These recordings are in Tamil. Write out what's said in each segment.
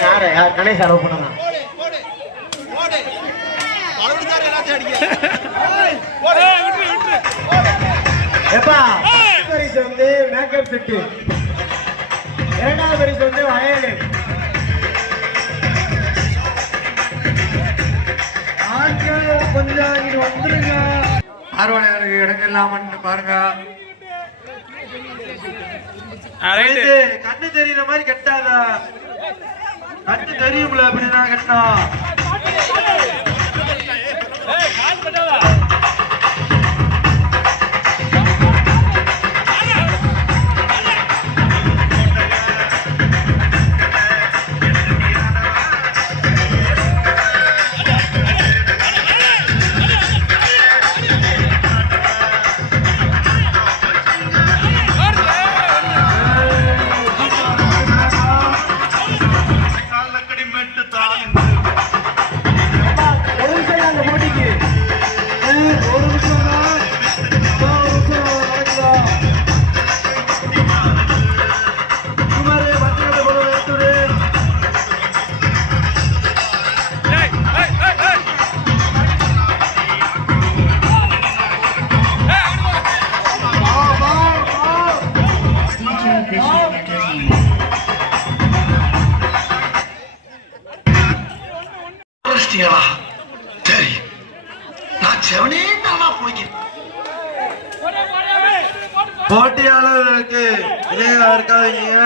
யாரு? யார்? கணேஷ் அளவு பண்ணலாம் எப்பா பரிசு வந்து மேக்கப் செட்டு இரண்டாவது பரிசு வந்து வயலு கொஞ்சம் இங்க வந்துருங்க. பார்வையாளருக்கு இடங்கள் இல்லாமன்னு பாருங்க கண்ணு தெரியுற மாதிரி கட்டாதா கண்ணு தெரியும்ல அப்படின்னா கட்டா கிறிஸ்டியனா சரி நான் செவனே தானா போய்க்கிறேன். போட்டியாளர்களுக்கு இளையா இருக்காதீங்க.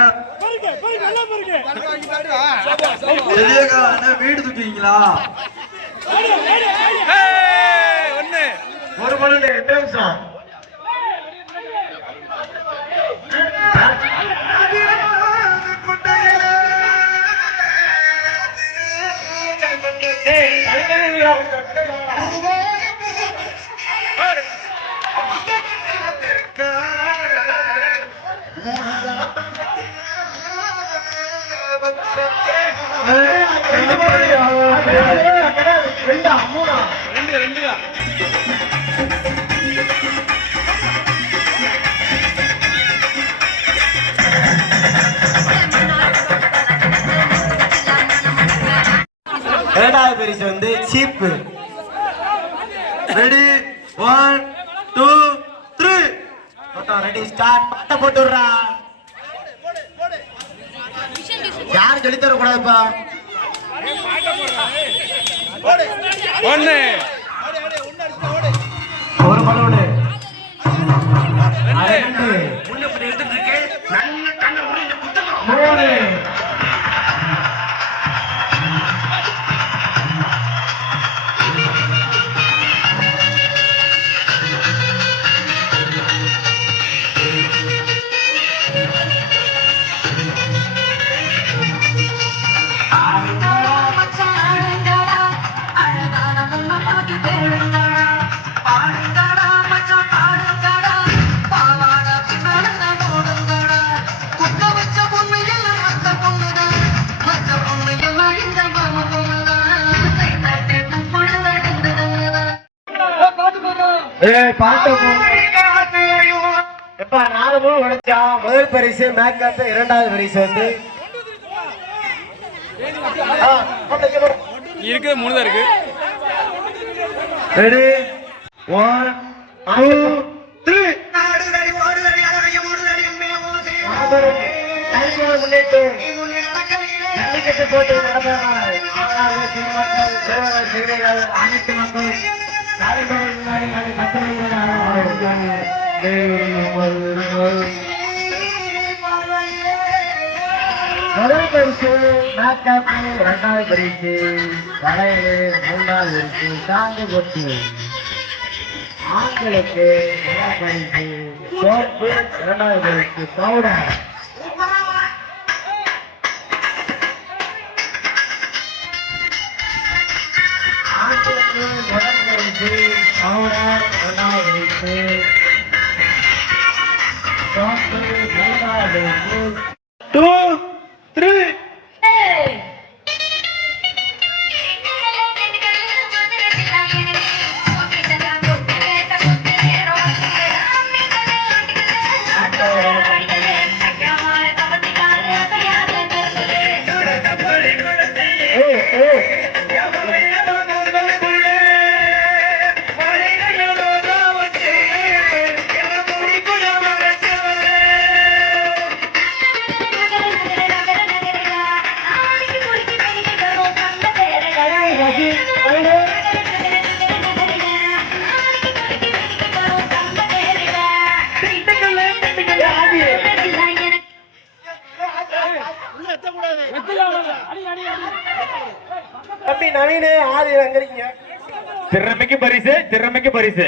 வீடு ஒண்ணு. ஒரு ரெண்டு நிமிஷம். ரெண்டு ரெண்டு ரெண்டு இரண்டாவது பரிசு வந்து சீப்பு. Ready one two three ready start பட்ட போட்டு விடுறா. யாரும் சொல்லி தர கூடாதுப்பா ஒரு ரெண்டு. முதல் பரிசு மேக்கப் இரண்டாவது பரிசு வந்து. இருக்குது மூணு தான் இருக்கு. ரெடி ஒன் டூ த்ரீ முன்னேற்று ஜல்லிக்கட்டு போட்டி முதல் பரிசு மேக்கப் இரண்டாவது பரிசு வளையல் மூன்றாவது பரிசு தாங்கு கொட்டி ஆண்களுக்கு முதல் பரிசு சோப்பு இரண்டாவது பரிசு பவுடர். ஆண்களுக்கு முதல் பரிசு பவுடர் இரண்டாவது பரிசு. சோப்பு மூன்றாவது பரிசு. தம்பி நவீன ஆதி அங்க இருக்கீங்க திறமைக்கு பரிசு திறமைக்கு பரிசு.